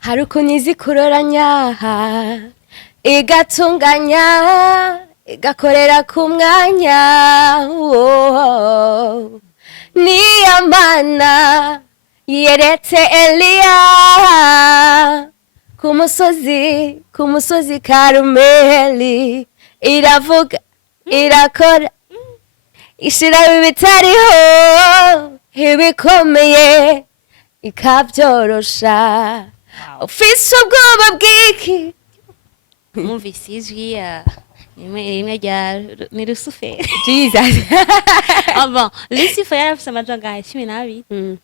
hari ukuntu izi kuroranya igatunganya igakorera ku mwanya niyo mana yeretse Eliya ku musozi Karumeli iravuga irakora ishiraho ibitariho ibikomeye ikabyorosha ufise ubwoba bw'iki Mwumvise ijwi rimwe rya ni Rusuferi. Jesus. Bon, Lucifer yarafise amajwi angahe 12.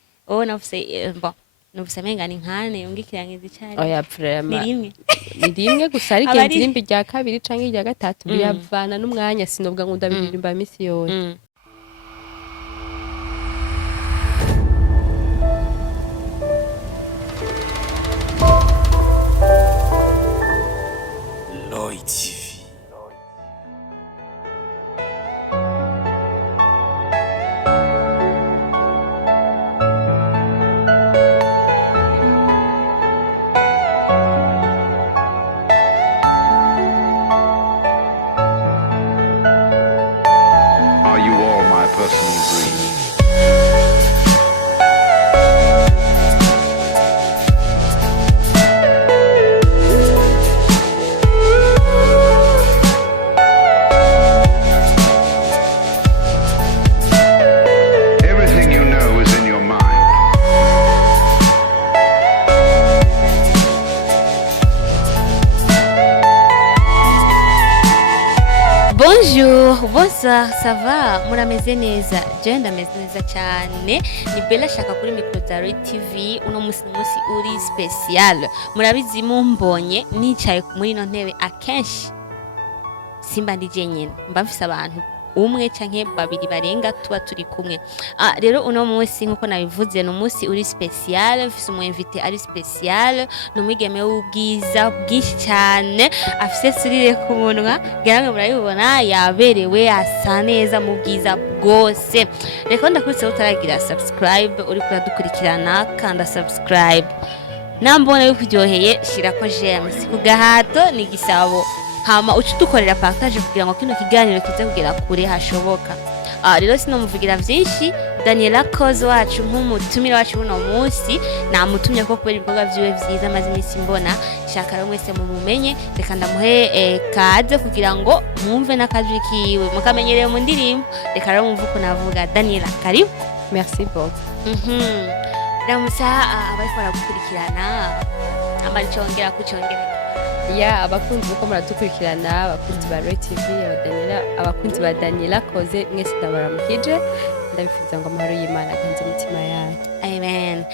Nafuse bon nufuse menga ni nkane yungikirangeze cyane. Oya vraiment. Ni rimwe gusa ari genzirimbi rya kabiri canke rya gatatu biravana n'umwanya sinubwa ngo ndabiririmba imisi yose. Are you all my personal dreams? Everything you know is in your mind. Bonjour, bonsoir, ça va? Murameze neza? Je ndameze neza cyane. Ni Bella shaka kuri micro za Roy TV. Uno musi uri special. Murabizi mumbonye nicaye muri no ntebe akenshi. Simba ndi jenyene. Mba mfise abantu umwe canke babiri barenga tuba turi kumwe. Rero uno musi nkuko nabivuze no musi uri special, mfise umu invité ari special, no mwigeme w'ubwiza bwinshi cyane, afise surire ku munwa, girango murayibona yaberewe asa neza mu bwiza bwose. Reka ndakubitse utaragira subscribe uri kuradukurikirana kanda subscribe. Nambona bikuryoheye shirako James ku gahato ni gisabo. Hama ucudukorera partage kugira ngo kino kiganiro kize kugera kure hashoboka. Rero sinomuvugira vyinshi. Daniella KOZE wacu nk'umutumira wacu uno munsi namutumye ko kubera ibikorwa vyiwe vyiza maze imisi mbona shaka rero mwese mumumenye reka ndamuhe kaze kugira ngo mwumve n'akajwi kiwe mukamenyereye mu ndirimbo reka rero mwumve ko navuga Daniella karibu. Merci beaucoup. Ramusa abariko baragukurikirana amari congera kucongera ya abakunzi uko muradukurikirana abakunzi ba Roy TV abakunzi ba Daniella KOZE mwese ndabaramukije ndabifuza ngo amahoro y'Imana aganze imitima yanyu. Amen.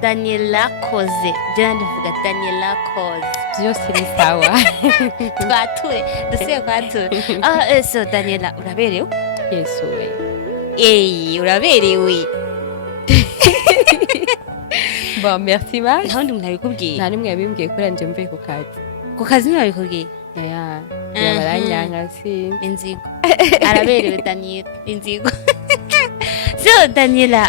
Daniella KOZE je ndavuga Daniella KOZE byose ni sawa. Twature dosiye kwature. So Daniella uraberewe? Yesu we. Uraberewe. Bon, merci ma. Ntawundi umuntu abikubwiye? Nta nimwe yabimbwiye ko ranje mvuye ku kazi. Ku kazi niba bikubwiye? Yabaranyanga si. Inzigo. Araberewe Daniella, inzigo. So Daniella,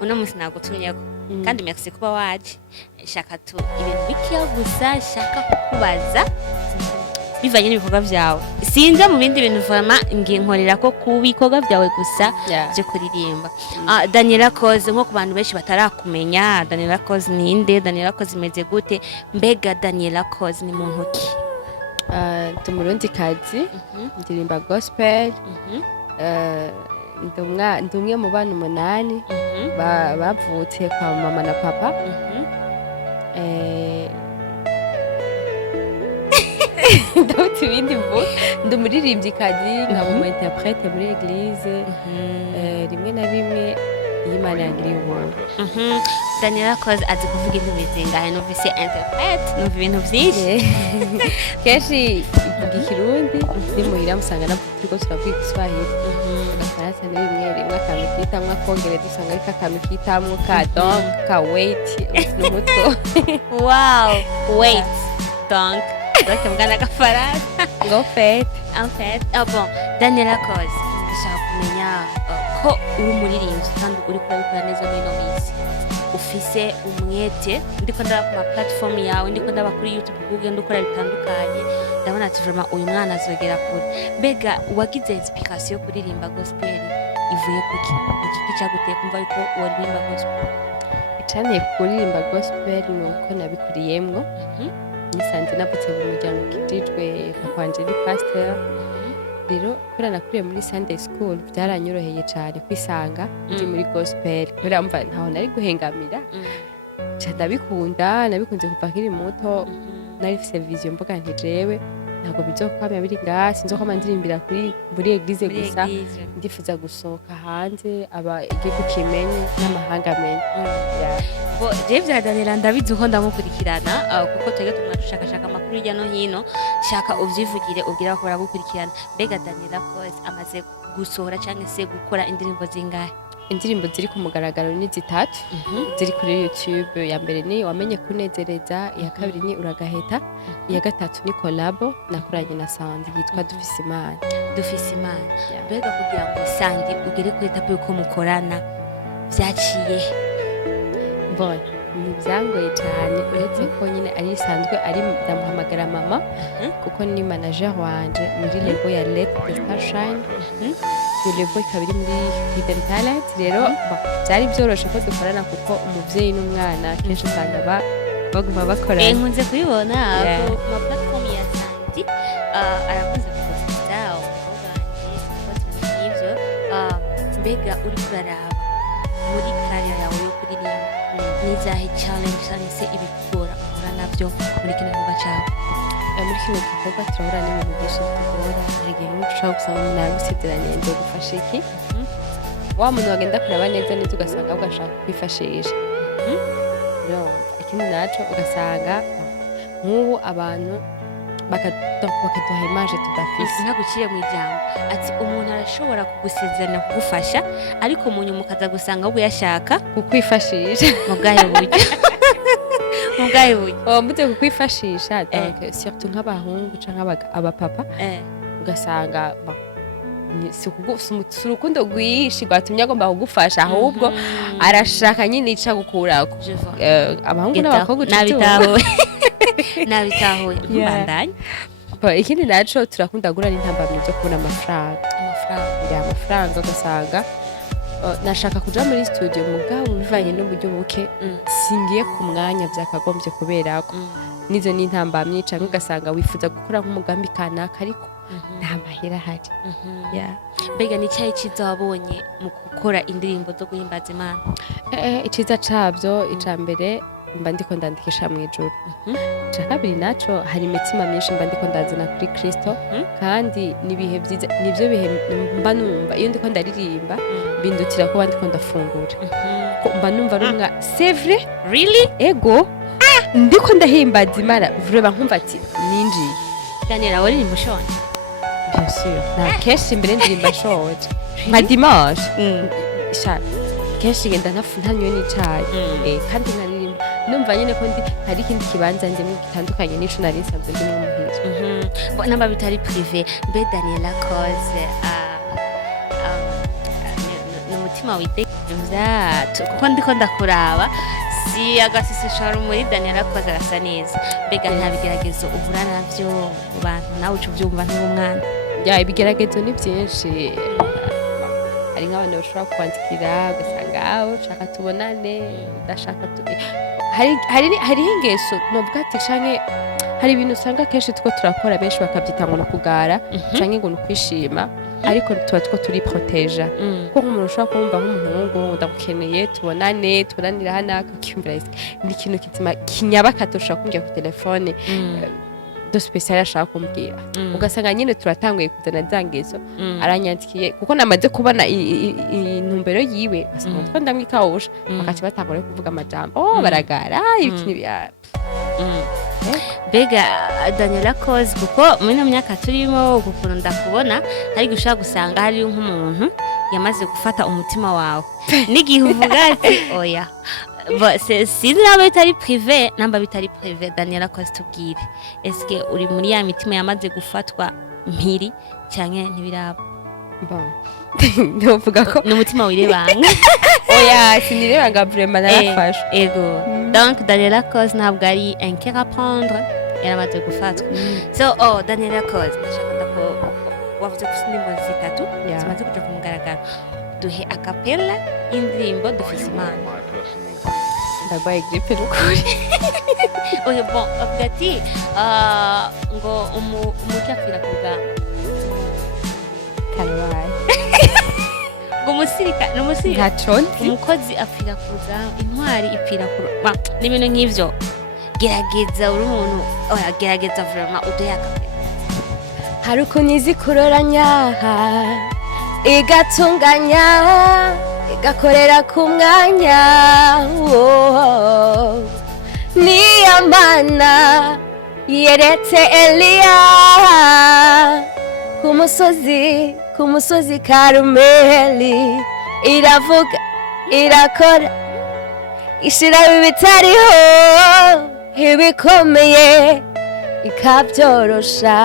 uno musi nagutumyeko kandi merci kuba waje. Shaka tu ibintu bikiya gusa shaka kukubaza bivanye n'ibikorwa vyawe. Sinza mu bindi bintu vraiment nginkorera ko kubikorwa vyawe gusa byo kuririmba. Daniella KOZE nko ku bantu benshi batarakumenya, Daniella KOZE ninde? Daniella KOZE imeze gute? Mbega Daniella KOZE ni muntu ki? Tumurundi kazi, ndirimba gospel. Ndumwe mu bana 8 bavutse kwa mama na papa. Ndauti ibindi mvuga ndumuririmbyi kazi nkaba umu interprète muri église rimwe na rimwe Imana yangiriye ubuntu. Daniella KOZE azi kuvuga ibintu bizingahe numvise interprète numva ibintu byinshi kenshi ivuga ikirundi nimuhira musanga turiko turavuga igiswahili agafaransa ni rimwe akantu kitamwo akongereza usanga ariko akantu kitamwo ka donc ka wait n'umuto. Wow, wait donc donc mugana agafaransa ngo fait en fait. Bon Daniella KOZE ndashaka kumenya ko uri umuririmbyi kandi uri kubikora neza muri no minsi ufise umwete ndiko ndaba ku ma platform yawe ndiko ndaba kuri YouTube ugenda ukora bitandukanye ndabona ati vraiment uyu mwana azogera kure mbega wagize inspiration yo kuririmba gospel ivuye kuki iki cyaguteye kumva yuko waririmba gospel icanteye kuririmba gospel nuko nabikuriyemwo nisanze navutse mu muryango ukijijwe papa wanje ni pasteur rero kubera nakuriye muri Sunday school byaranyoroheye cyane kwisanga ndi muri gospel kubera mva ntaho nari guhengamira ndabikunda nabikunze kuva nkiri muto nari mfise vision mvuga nti jewe ntabwo bizokwama biri ngaha sinzokwama ndirimbira muri eglise gusa ndifuza gusohoka hanze aba igihugu kimenye n'amahanga amenye bo je vya Daniella ndabizi ko ndamukurikirana kuko twege tumwashakashaka amakuru hirya no hino shaka uvyivugire ubwira ko baragukurikirana mbega Daniella KOZE amaze gusohora cyangwa se gukora indirimbo zingahe indirimbo ziri ku mugaragaro ni zitatu ziri kuri YouTube ya mbere ni wamenye kunezereza iya kabiri ni uragaheta iya gatatu ni collabo nakoranye na Sandi yitwa dufise imana mbega kugira ngo Sandi ugere kuri etape yuko mukorana vyaciye bon ni byangoye cyane uretse ko nyine ari isanzwe ari ndamuhamagara mama kuko ni manager wanje muri lebo ya Let the Star Shine iyo lebo ikaba iri muri Hidden Talent rero byari byoroshe ko dukorana kuko umuvyeyi n'umwana kenshi usanga baguma bakorana nkunze kubibona ku ma platform ya Sandi arakunze kuposta n'ivyo mbega uri kuraraba muri career yawe yo kuririmba nizahe challenge cyangwa se ibikugora uhura navyo muri kino gikorwa cyawe muri kino gikorwa turahura n'ibintu byinshi bitugora igihe ushobora gusanga umuntu yagusezeranye ngo gufasha iki wa muntu wagenda kureba neza ugasanga ugashaka kwifashisha ikindi naco ugasanga nk'ubu abantu bakaduha image tudafise ntaguciye mu ijambo ati umuntu arashobora kugusezerana kugufasha ariko mu nyuma ukaza gusanga ahubwo yashaka kukwifashisha mu bwayo buryo mbuze kukwifashisha donc surtout nk'abahungu canke abapapa ugasanga si urukundo rwishi rwatumye agomba kugufasha ahubwo arashaka nyine ica gukurako abahungu n'abakobwa nabitahuye kubandanya ikindi naco turakunda gura n'intambamyi zo kubona amafaranga ugasanga nashaka kuja muri studio mugabo bivanye n'uburyo buke singiye ku mwanya vyakagombye kuberako nizo n'intambamyi canke ugasanga wifuza gukora nk'umugambi kanaka ariko nta mahera ahari mbega ni cyayi ciza wabonye mu gukora indirimbo zo guhimbaza Imana iciza cabyo ica mbere mba ndiko ndandikisha mu ijuru ica kabiri naco hari imitima myinshi mba ndiko ndazana kuri Kristo kandi nibihe byiza nivyo bihe mba numva iyo ndiko ndaririmba bindutira ko ndiko ndafungura mba numva rumwa c'est vrai really ego ndiko ndahimbaza Imana vraiment nkumva ati ninjiye Daniella waririmba ushonje bien sûr na kenshi mbere ndirimba nshoje nka dimanche kenshi ngenda ntanywe n'icayi kandi nkaririmba numva nyine ko hari ikindi kibanza ndimo gitandukanye n'ico nari nsanzwe ndimo muhira namba bitari privé mbe Daniella KOZE n'umutima witegereza kuko ndiko ndakuraba si agasisishora muri Daniella KOZE arasa neza mbega nta bigeragezo uhura navyo mu bantu nawe uca uvyumva nk'umwana ibigeragezo ni byinshi hari nk'abantu bashobora kwandikira ugasanga ushaka tubonane udashaka hariho ingeso novuga ati canke hari ibintu usanga kenshi tuko turakora benshi bakabyita ngo nukugara canke ngo nukwishima ariko tuba two turi proteja kuko nk'umuntu ushobora kumva nk'umuhungu ndagukeneye tubonanira hano kakiyumvira ni ikintu kizima kinyabaka tushobora kumbwira ku telefone do special ashaka kumbwira ugasanga nyine turatanguye kuzana zangezo aranyandikiye kuko namaze kubona intumbero yiwe ugasanga twa ndamwikawusha bakaca batangura kuvuga amajambo baragara ibikini bya mbega Daniella KOZE kuko muri no myaka turimo ukuntu ndakubona hari gushaka gusanga hari nk'umuntu yamaze gufata umutima wawe n'igihe uvuga ati oya sinzi namba bitari privé namba bitari privé Daniella KOZE tubwire eske uri muri ya mitima yamaze gufatwa mpiri canke ntibiraba bon ndovuga ko n'umutima wirebanga oya sinirebanga vraiment narafashwe ego donc Daniella KOZE ntabwo ari un cœur à prendre yaramaze gufatwa so Daniella KOZE ndashaka ndako wavuze ko indirimbo zitatu zimaze kuja ku mugaragaro duhe acapella indirimbo dufise imana ndabaye grippe n'ukuri oya bon avuga ati ngo umucapira kuga karabaye ngo umusirikare ntaconzi umukozi apfira ku rugamba intwari ipfira ku n'ibintu nk'ivyo gerageza uri umuntu gerageza vraiment uduhe acapella hari ukuntu izi kuroranya igatunganya igakorera ku mwanya niyo mana yeretse Eliya ku musozi Karumeli iravuga irakora ishiraho ibitariho ibikomeye ikabyorosha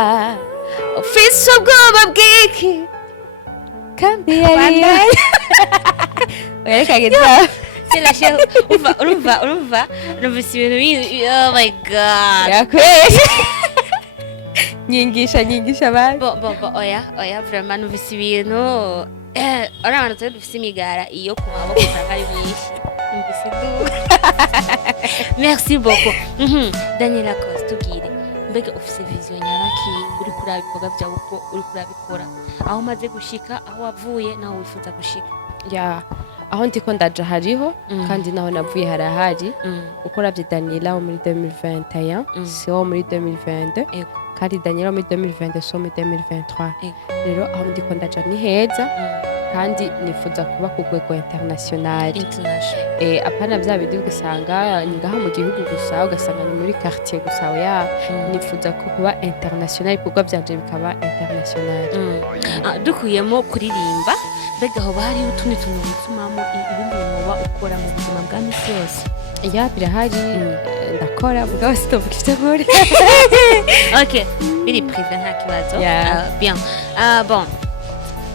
ufise ubwoba bw'iki kandi yari werekageza Sela urumva numvise ibintu oh my god yakwesha nyigisha abantu bo oya vraiment numvise ibintu abantu twe dufise imigara iyo ku maboko usanga ari myinshi numvise merci beaucoup Daniella KOZE tubwire mbega ufise vision nyabaki uri kuraba ibikorwa byawe uko uri kurabikora aho umaze gushika aho wavuye naho wifuza gushika ya aho ndiko ndaja hariho kandi naho navuye harahari uko uravye Daniella wo muri 2021 si wo muri 2022 kandi Daniella wo muri 2022 si wo muri 2023 rero aho ndiko ndaja ni heza kandi nifuza kuba ku rwego international apana vya bindi ugasanga ni ngaha mu gihugu gusa ugasanga ni muri quartier gusa oya nifuza ko kuba international ibikorwa vyanje bikaba international dukuyemo kuririmba mbega hoba hari utundi tuntu bitumamo ibindi bintu ukora mu buzima bwa misi yose ya birahari ndakora mugabo sitovuga ivyo nkora okay biri privé nta kibazo bien bon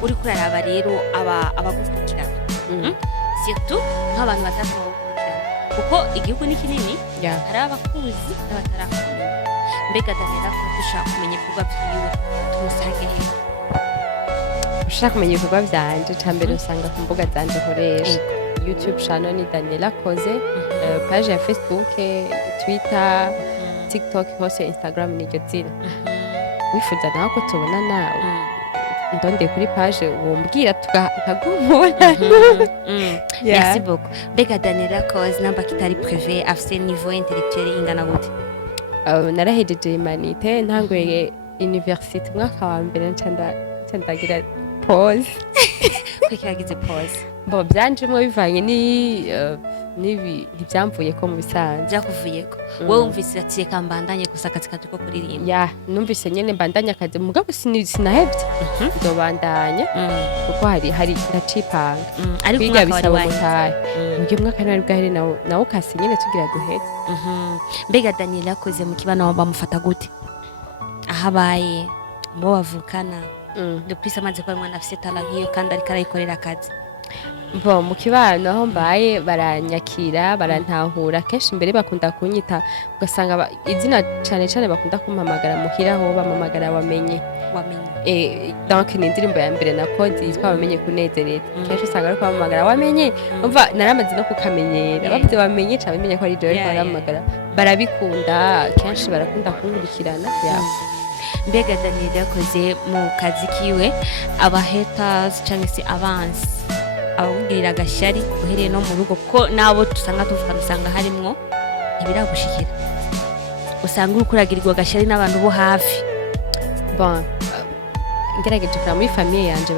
uri kuraraba rero abagukurikira surtout nk'abantu batakurikira kuko igihugu ni kinini hari abakuzi n'abatarakumenya mbega Daniella KOZE ushaka kumenya ibikorwa vyiwe tumusange he ushaka kumenya ibikorwa vyanje cambere usanga ku mbuga zanje nkoresha YouTube channel ni Daniella KOZE page ya Facebook Twitter TikTok hose Instagram niryo zina wifuza nawe ko tubonana ndonde kuri page wombwira tukagumona merci beaucoup mbega Daniella KOZE namba kitari privé afise niveau intellectuel ingana gute narahejeje humanité ntangweye university mwaka wa mbere ncandagira pause kwikiragize pause bo byanjemo bivanye ntibyamvuye ko mu bisanzwe byakuvuyeko wowe wumvise ati reka mbandanye gusa akazi ko kuririmba ya numvise nyene mbandanye akazi mugabo sinahebye ndobandanya kuko hari ndacipanga ariko kwiga bisaba mutahe mugihe umwaka nari bwahere nawo kasi nyene tugira duheze mbega Daniella KOZE mu kibano bamufata gute ahabaye mo bavukana depuis amaze kwa mwana afise talent nk'iyo kandi ariko arayikorera akazi bo mu kibano aho mbaye baranyakira barantahura kenshi imbere bakunda kunyita ugasanga izina cane bakunda kumpamagara muhira aho bamamagara wamenye donc ni indirimbo ya mbere nakoze yitwa wamenye kunezereza kenshi usanga ariko bamamagara wamenye umva naramaze no kukamenyera bavuze wamenye cyane bamenye ko ari jewe baramamagara barabikunda kenshi barakunda kunkurikirana mbega Daniella KOZE mu kazi kiwe aba haters cyangwa se abansi ababwirira agashyari uhereye no mu rugo ko nabo tusanga tuvuga dusanga harimwo ntibiragushikira usanga uri kuragirirwa agashyari n'abantu bo hafi bon ngerageje kura muri famille yanje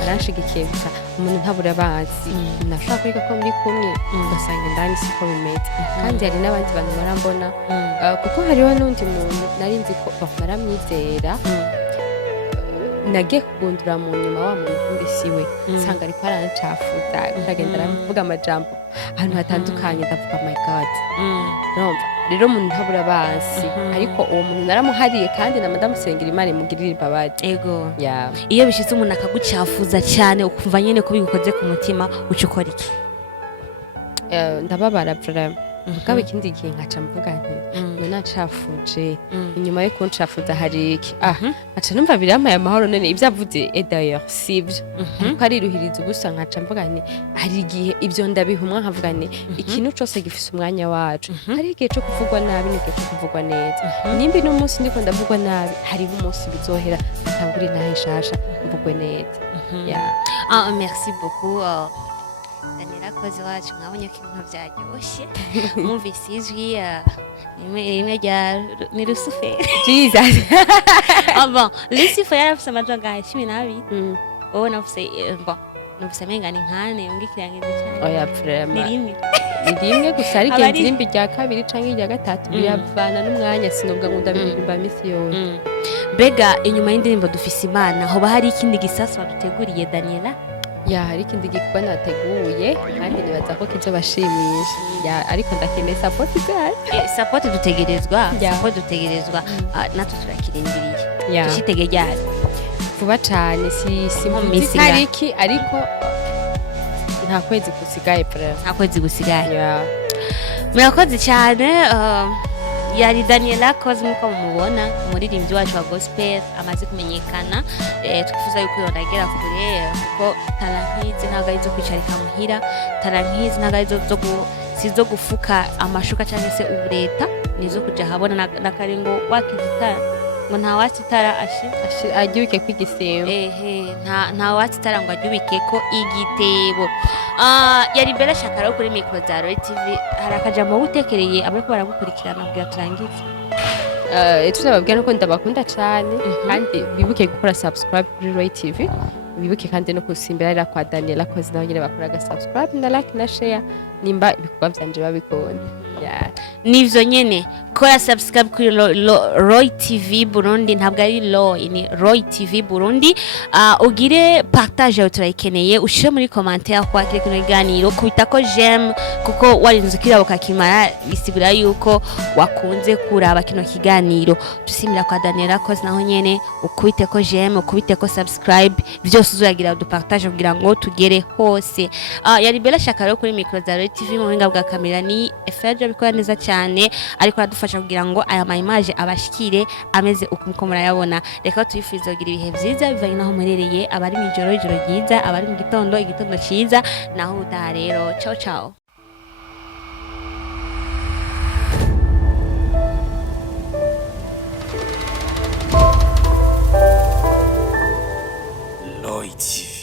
baranshigikiye gusa umuntu ntabura bazi nashaka kwiga ko muri kumwe ugasanga indani siko bimeze kandi hari n'abandi bantu barambona kuko hariho n'undi muntu nari nzi ko naramwizera nagiye kugundura mu nyuma wa muntu kumbe siwe nsanga ariko arancafuza ndagenda aravuga amajambo ahantu hatandukanye ndavuga my god urumva rero umuntu ntabura basi ariko uwo muntu naramuhariye kandi na madamu sengera Imana imugirira imbabazi ego yeah. iyo bishitse umuntu akagucafuza cyane ukumva nyene ko bigukoze ku mutima uca ukora iki ndababara vraiment mugabo ikindi gihe nkaca mvuga nti nacafuje inyuma yo kuncafuza hari iki nkaca numva birampaye amahoro none ibyo avuze d'ailleurs sivyo ariko ariruhiriza ubusa nkaca mvuga nti hari igihe ibyo ndabihumwa nkavuga nti ikintu cyose gifise umwanya wacu hari igihe cyo kuvugwa nabi n'igihe cyo kuvugwa neza nimba n'umunsi ndiko ndavugwa nabi hariho umunsi bizohera atangure nahe shasha mvugwe neza yeah. Merci beaucoup Daniella KOZE wacu mwabonye ko ibintu byaryoshye mwumvise ijwi rimwe rya ni Lucifer Jesus bon Lucifer yarafise amajwi angahe 12 wowe nafise bon nufise menga ni nkane ungikirangiza cyane oya vraiment ni rimwe gusa ari indirimbo rya kabiri canke rya gatatu biyavana n'umwanya sinubwa ngo ndabiririmba misi yose mbega inyuma y'indirimbo dufise Imana hoba hari ikindi gisasa waduteguriye Daniella hari ikindi gikorwa nateguye kandi nibaza ko kizobashimisha ariko ndakeneye support zacu support dutegerezwa natwe turakirindiriye dushitegereye vuba cyane si mu minsi tariki ariko nta kwezi gusigaye nta kwezi gusigaye murakoze cyane yari Daniella KOZE muko mumubona umuririmbyi wacu wa gospel amaze kumenyekana twifuza yuko yonagera kure kuko tarankizi ntago arizo kwicarika muhira tarankizi ntago arizo sizo gufuka amashuka cyangwa se ubureta nizo kuja habona nakarengo wakizitara ngo nta wasitara ajyubike ko igisebo nta wasitara ngo ajyubike ko igitebo yari Bella Shakara kuri micro za Roy TV hari akajambo gutekereye abariko baragukurikirana kugira turangize tunababwira ko ndabakunda cyane kandi bibuke gukora subscribe kuri Roy TV bibuke kandi no kusimbira kwa Daniella KOZE naho nyine bakora subscribe na like na share nimba ibikorwa byanje babikunda nivyo nyene kora subscribe kuri Roy TV Burundi ntabwo ari Roy ni Roy TV Burundi ugire partage yawe turayikeneye ushire muri commentaire kwa kire kino kiganiro kubitako j'aime kuko warinze kirabo kakimara bisigura yuko wakunze kuraba kino kiganiro tusimira kwa Daniella KOZE naho nyene ukubiteko j'aime ukubiteko subscribe byose uzagira udupartage kugira ngo tugere hose yari Bella Shakara kuri micro za Roy TV mu buhinga bwa kamera ni Efedra bikora neza cyane ariko adufasha kugira ngo aya ma image abashikire ameze uko murayabona reka tuyifuriza kugira ibihe byiza bivanye naho murereye abari mu ijoro ryiza abari mu gitondo cyiza naho utaha rero ciao ciao Roy TV.